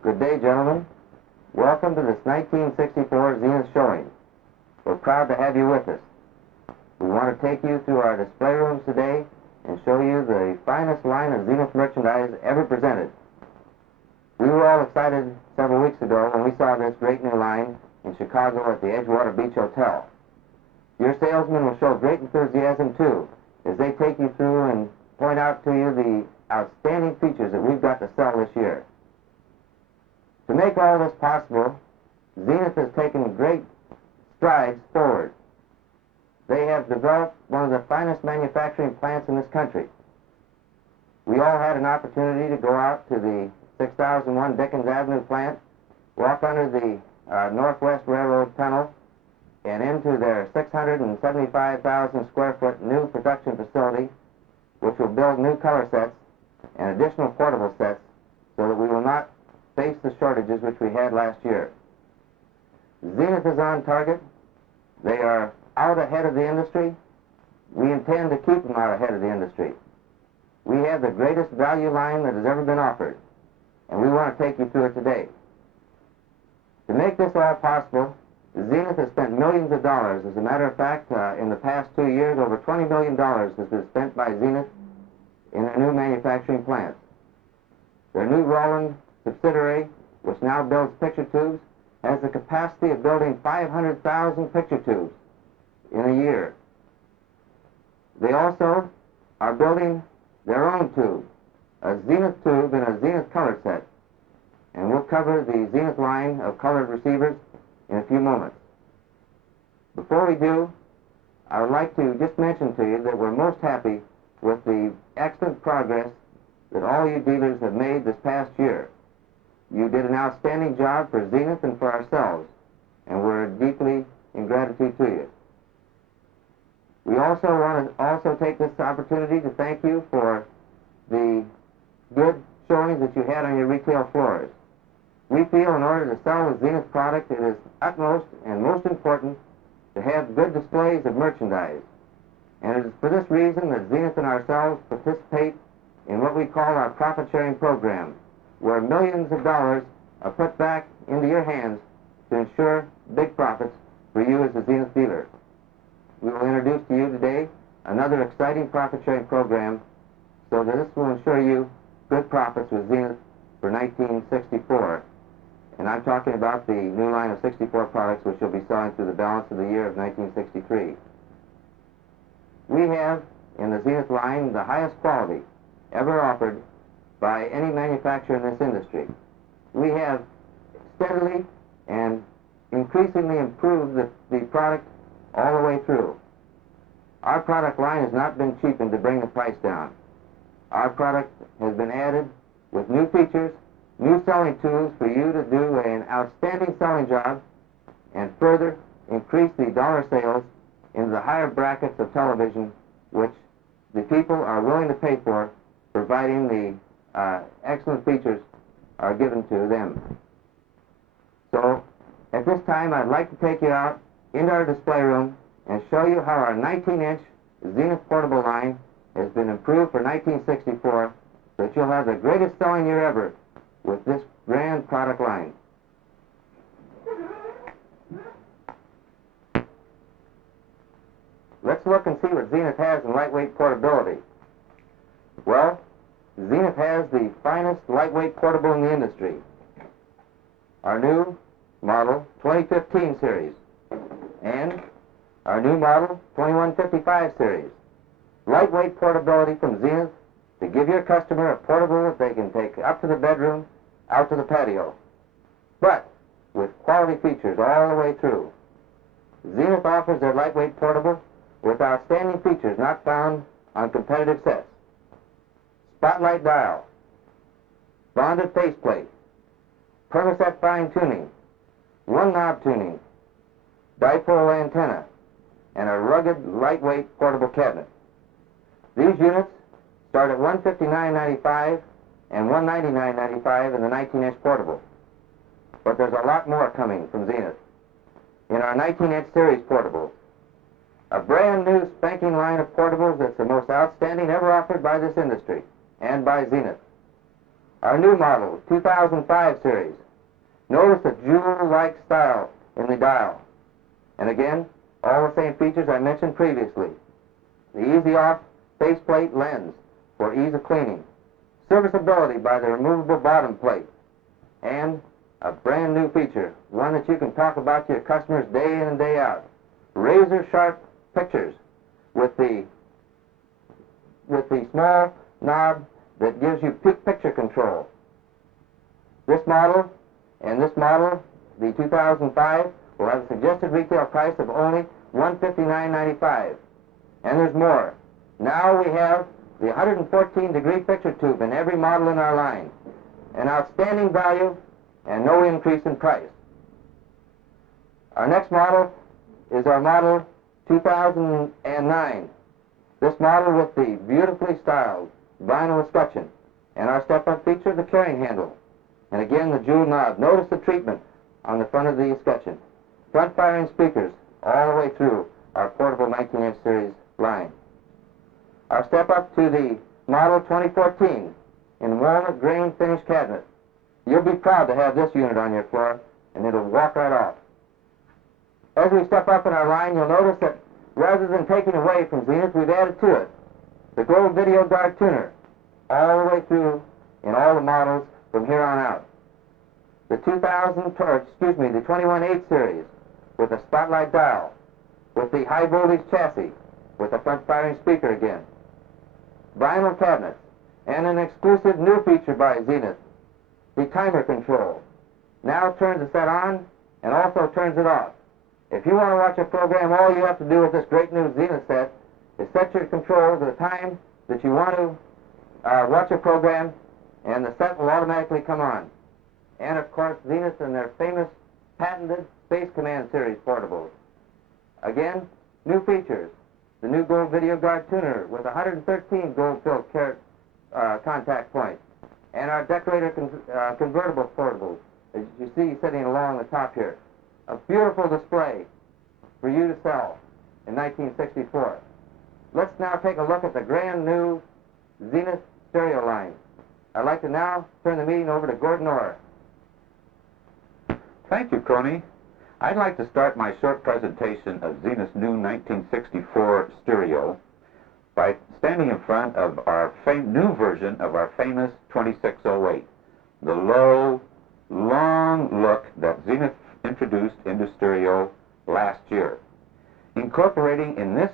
Good day, gentlemen. Welcome to this 1964 Zenith showing. We're proud to have you with us. We want to take you through our display rooms today and show you the finest line of Zenith merchandise ever presented. We were all excited several weeks ago when we saw this great new line in Chicago at the Edgewater Beach Hotel. Your salesmen will show great enthusiasm, too, as they take you through and point out to you the outstanding features that we've got to sell this year. To make all this possible, Zenith has taken great strides forward. They have developed one of the finest manufacturing plants in this country. We all had an opportunity to go out to the 6001 Dickens Avenue plant, walk under the Northwest Railroad Tunnel, and into their 675,000 square foot new production facility, which will build new color sets and additional portable sets so that we will not face the shortages which we had last year. Zenith is on target. They are out ahead of the industry. We intend to keep them out ahead of the industry. We have the greatest value line that has ever been offered, and we want to take you through it today. To make this all possible, Zenith has spent millions of dollars. As a matter of fact, in the past 2 years, over $20 million has been spent by Zenith in their new manufacturing plants. Their new Roland subsidiary, which now builds picture tubes, has the capacity of building 500,000 picture tubes in a year. They also are building their own tube, a Zenith tube and a Zenith color set. And we'll cover the Zenith line of colored receivers in a few moments. Before we do, I would like to just mention to you that we're most happy with the excellent progress that all you dealers have made this past year. You did an outstanding job for Zenith and for ourselves, and we're deeply in gratitude to you. We also want to take this opportunity to thank you for the good showings that you had on your retail floors. We feel in order to sell a Zenith product, it is utmost and most important to have good displays of merchandise. And it is for this reason that Zenith and ourselves participate in what we call our profit-sharing program, where millions of dollars are put back into your hands to ensure big profits for you as a Zenith dealer. We will introduce to you today another exciting profit-sharing program so that this will ensure you good profits with Zenith for 1964. And I'm talking about the new line of 64 products which you'll be selling through the balance of the year of 1963. We have in the Zenith line the highest quality ever offered by any manufacturer in this industry. We have steadily and increasingly improved the product all the way through. Our product line has not been cheapened to bring the price down. Our product has been added with new features, new selling tools for you to do an outstanding selling job and further increase the dollar sales into the higher brackets of television which the people are willing to pay for, providing the excellent features are given to them. So at this time I'd like to take you out into our display room and show you how our 19-inch Zenith portable line has been improved for 1964 so that you'll have the greatest selling year ever with this grand product line. Let's look and see what Zenith has in lightweight portability. Well, Zenith has the finest lightweight portable in the industry. Our new model 2015 series and our new model 2155 series. Lightweight portability from Zenith to give your customer a portable that they can take up to the bedroom, out to the patio, but with quality features all the way through. Zenith offers their lightweight portable with outstanding features not found on competitive sets. Spotlight dial, bonded faceplate, permaset fine tuning, one knob tuning, dipole antenna, and a rugged, lightweight portable cabinet. These units start at $159.95 and $199.95 in the 19-inch portable. But there's a lot more coming from Zenith. In our 19-inch series portables, a brand new spanking line of portables that's the most outstanding ever offered by this industry and by Zenith. Our new model, 2005 series. Notice the jewel-like style in the dial. And again, all the same features I mentioned previously. The easy-off faceplate lens for ease of cleaning. Serviceability by the removable bottom plate. And a brand new feature, one that you can talk about to your customers day in and day out. Razor-sharp pictures with the small knob that gives you peak picture control. This model and this model, the 2005, will have a suggested retail price of only $159.95. And there's more. Now we have the 114-degree picture tube in every model in our line. An outstanding value and no increase in price. Our next model is our model 2009. This model with the beautifully styled vinyl escutcheon and our step-up feature, the carrying handle. And again, the jewel knob. Notice the treatment on the front of the escutcheon. Front-firing speakers all the way through our portable 19-inch series line. Our step-up to the model 2014 in walnut grain finished cabinet. You'll be proud to have this unit on your floor, and it'll walk right off. As we step up in our line, you'll notice that rather than taking away from Zenith, we've added to it the gold video guard tuner all the way through in all the models from here on out. The 21/8 series with a spotlight dial, with the high voltage chassis, with a front firing speaker again. Vinyl cabinets, and an exclusive new feature by Zenith, the timer control. Now turns the set on and also turns it off. If you want to watch a program, all you have to do with this great new Zenith set is set your control to the time that you want to watch a program, and the set will automatically come on. And of course, Zenith and their famous patented Space Command series portables. Again, new features. The new gold video guard tuner with 113 gold-filled contact points. And our decorator convertible portables, as you see sitting along the top here. A beautiful display for you to sell in 1964. Let's now take a look at the brand new Zenith stereo line. I'd like to now turn the meeting over to Gordon Orr. Thank you, Crony. I'd like to start my short presentation of Zenith's new 1964 stereo by standing in front of our new version of our famous 2608, the low, long look that Zenith introduced into stereo last year, incorporating in this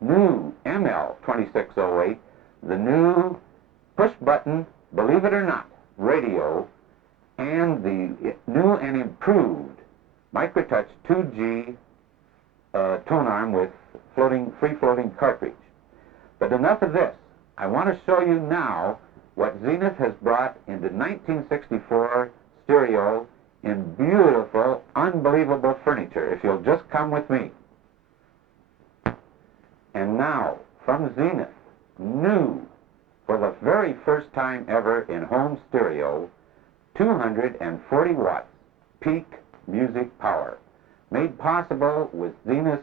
new ML 2608 the new push-button, believe it or not, radio and the new and improved MicroTouch 2G tone arm with free-floating cartridge. But enough of this. I want to show you now what Zenith has brought into 1964 stereo in beautiful, unbelievable furniture, if you'll just come with me. And now, from Zenith, new, for the very first time ever in home stereo, 240 watts peak music power, made possible with Zenith's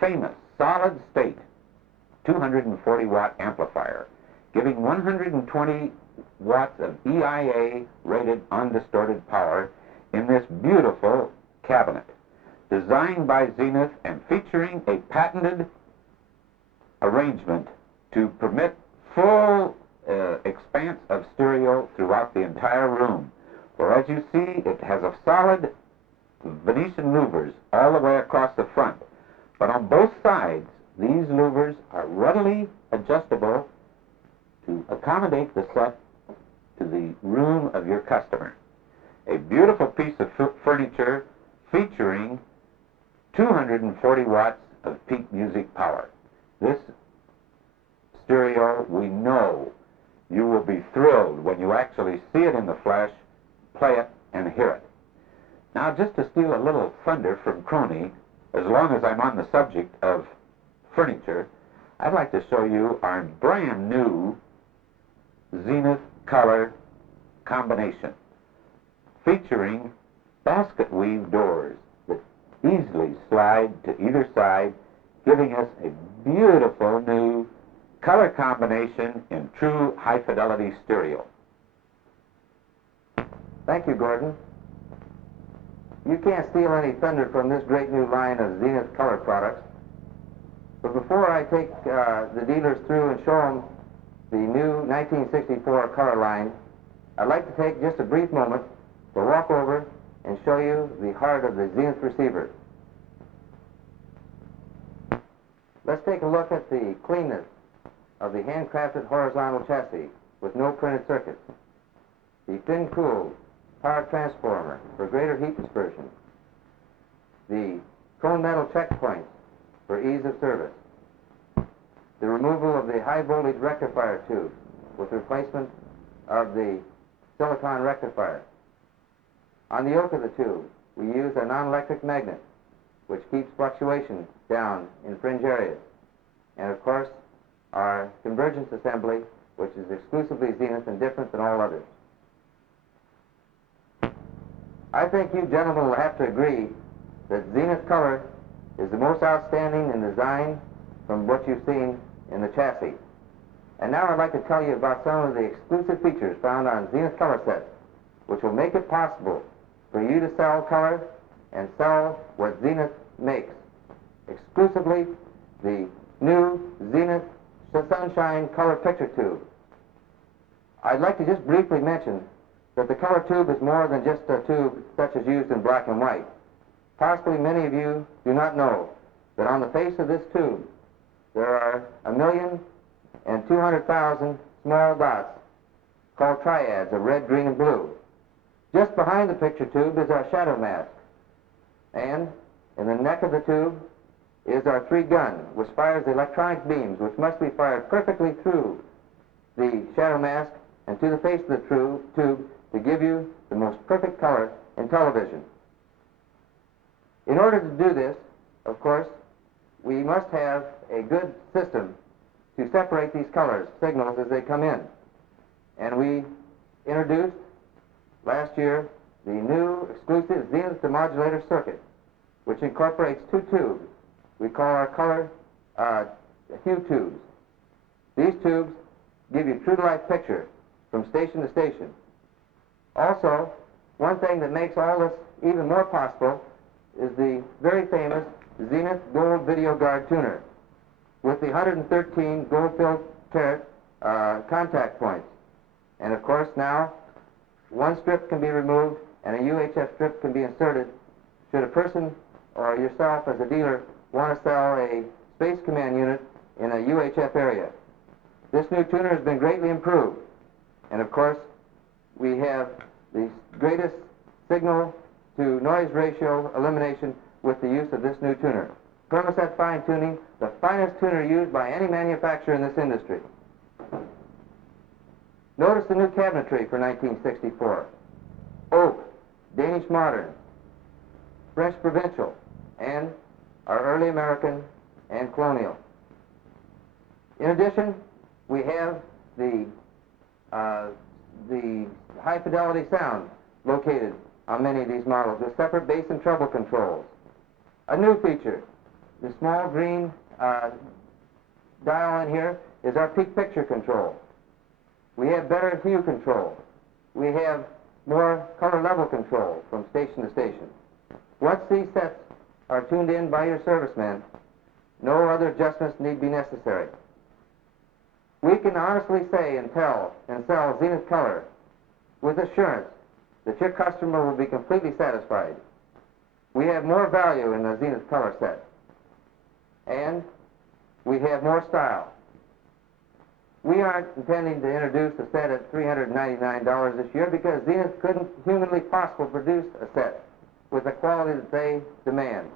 famous solid-state 240-watt amplifier, giving 120 watts of EIA-rated undistorted power in this beautiful cabinet, designed by Zenith and featuring a patented arrangement to permit full expanse of stereo throughout the entire room. For as you see, it has a solid Venetian louvers all the way across the front. But on both sides, these louvers are readily adjustable to accommodate the set to the room of your customer. A beautiful piece of furniture featuring 240 watts of peak music power. This stereo, we know you will be thrilled when you actually see it in the flesh, play it, and hear it. Now, just to steal a little thunder from Crony, as long as I'm on the subject of furniture, I'd like to show you our brand new Zenith color combination, featuring basket weave doors that easily slide to either side, giving us a beautiful new color combination in true high-fidelity stereo. Thank you, Gordon. You can't steal any thunder from this great new line of Zenith color products. But before I take the dealers through and show them the new 1964 color line, I'd like to take just a brief moment to walk over and show you the heart of the Zenith receiver. Let's take a look at the cleanness of the handcrafted horizontal chassis with no printed circuits, the thin-cooled power transformer for greater heat dispersion, the chrome metal checkpoints for ease of service, the removal of the high voltage rectifier tube with replacement of the silicon rectifier. On the yoke of the tube, we use a non-electric magnet which keeps fluctuation down in fringe areas. And of course, our convergence assembly, which is exclusively Zenith and different than all others. I think you gentlemen will have to agree that Zenith color is the most outstanding in design from what you've seen in the chassis. And now I'd like to tell you about some of the exclusive features found on Zenith color sets, which will make it possible for you to sell color and sell what Zenith makes. Exclusively the new Zenith Sunshine color picture tube. I'd like to just briefly mention that the color tube is more than just a tube such as used in black and white. Possibly many of you do not know that on the face of this tube there are 1,200,000 small dots called triads of red, green, and blue. Just behind the picture tube is our shadow mask. And in the neck of the tube is our 3-gun, which fires electronic beams, which must be fired perfectly through the shadow mask and to the face of the tube to give you the most perfect color in television. In order to do this, of course, we must have a good system to separate these colors, signals, as they come in. And we introduced last year the new exclusive Zenith demodulator circuit, which incorporates 2 tubes. We call our color hue tubes. These tubes give you true-to-life picture from station to station. Also, one thing that makes all this even more possible is the very famous Zenith Gold Video Guard tuner with the 113 gold-filled carat contact points. And of course now, one strip can be removed and a UHF strip can be inserted should a person or yourself as a dealer want to sell a Space Command unit in a UHF area. This new tuner has been greatly improved. And of course, we have the greatest signal to noise ratio elimination with the use of this new tuner. Permaset fine tuning, the finest tuner used by any manufacturer in this industry. Notice the new cabinetry for 1964. Oak, Danish modern, French provincial, and our early American and colonial. In addition, we have the high fidelity sound located on many of these models with separate bass and treble controls. A new feature, the small green dial in here is our peak picture control. We have better hue control. We have more color level control from station to station. Once these sets are tuned in by your servicemen, no other adjustments need be necessary. We can honestly say and tell and sell Zenith color with assurance that your customer will be completely satisfied. We have more value in the Zenith color set, and we have more style. We aren't intending to introduce a set at $399 this year because Zenith couldn't humanly possibly produce a set with the quality that they demand.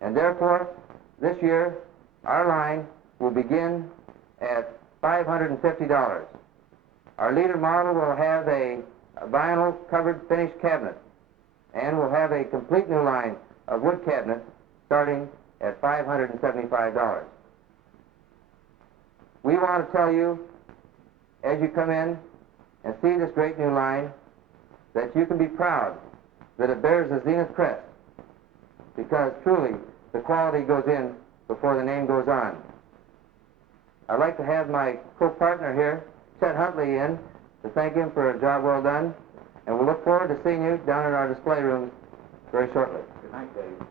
And therefore, this year, our line will begin at $550. Our leader model will have a vinyl covered finished cabinet, and we'll have a complete new line of wood cabinets starting at $575. We want to tell you, as you come in and see this great new line, that you can be proud that it bears the Zenith crest, because truly the quality goes in before the name goes on. I'd like to have my co-partner here, Chet Huntley, in to thank him for a job well done, and we'll look forward to seeing you down in our display rooms very shortly. Good night, Dave.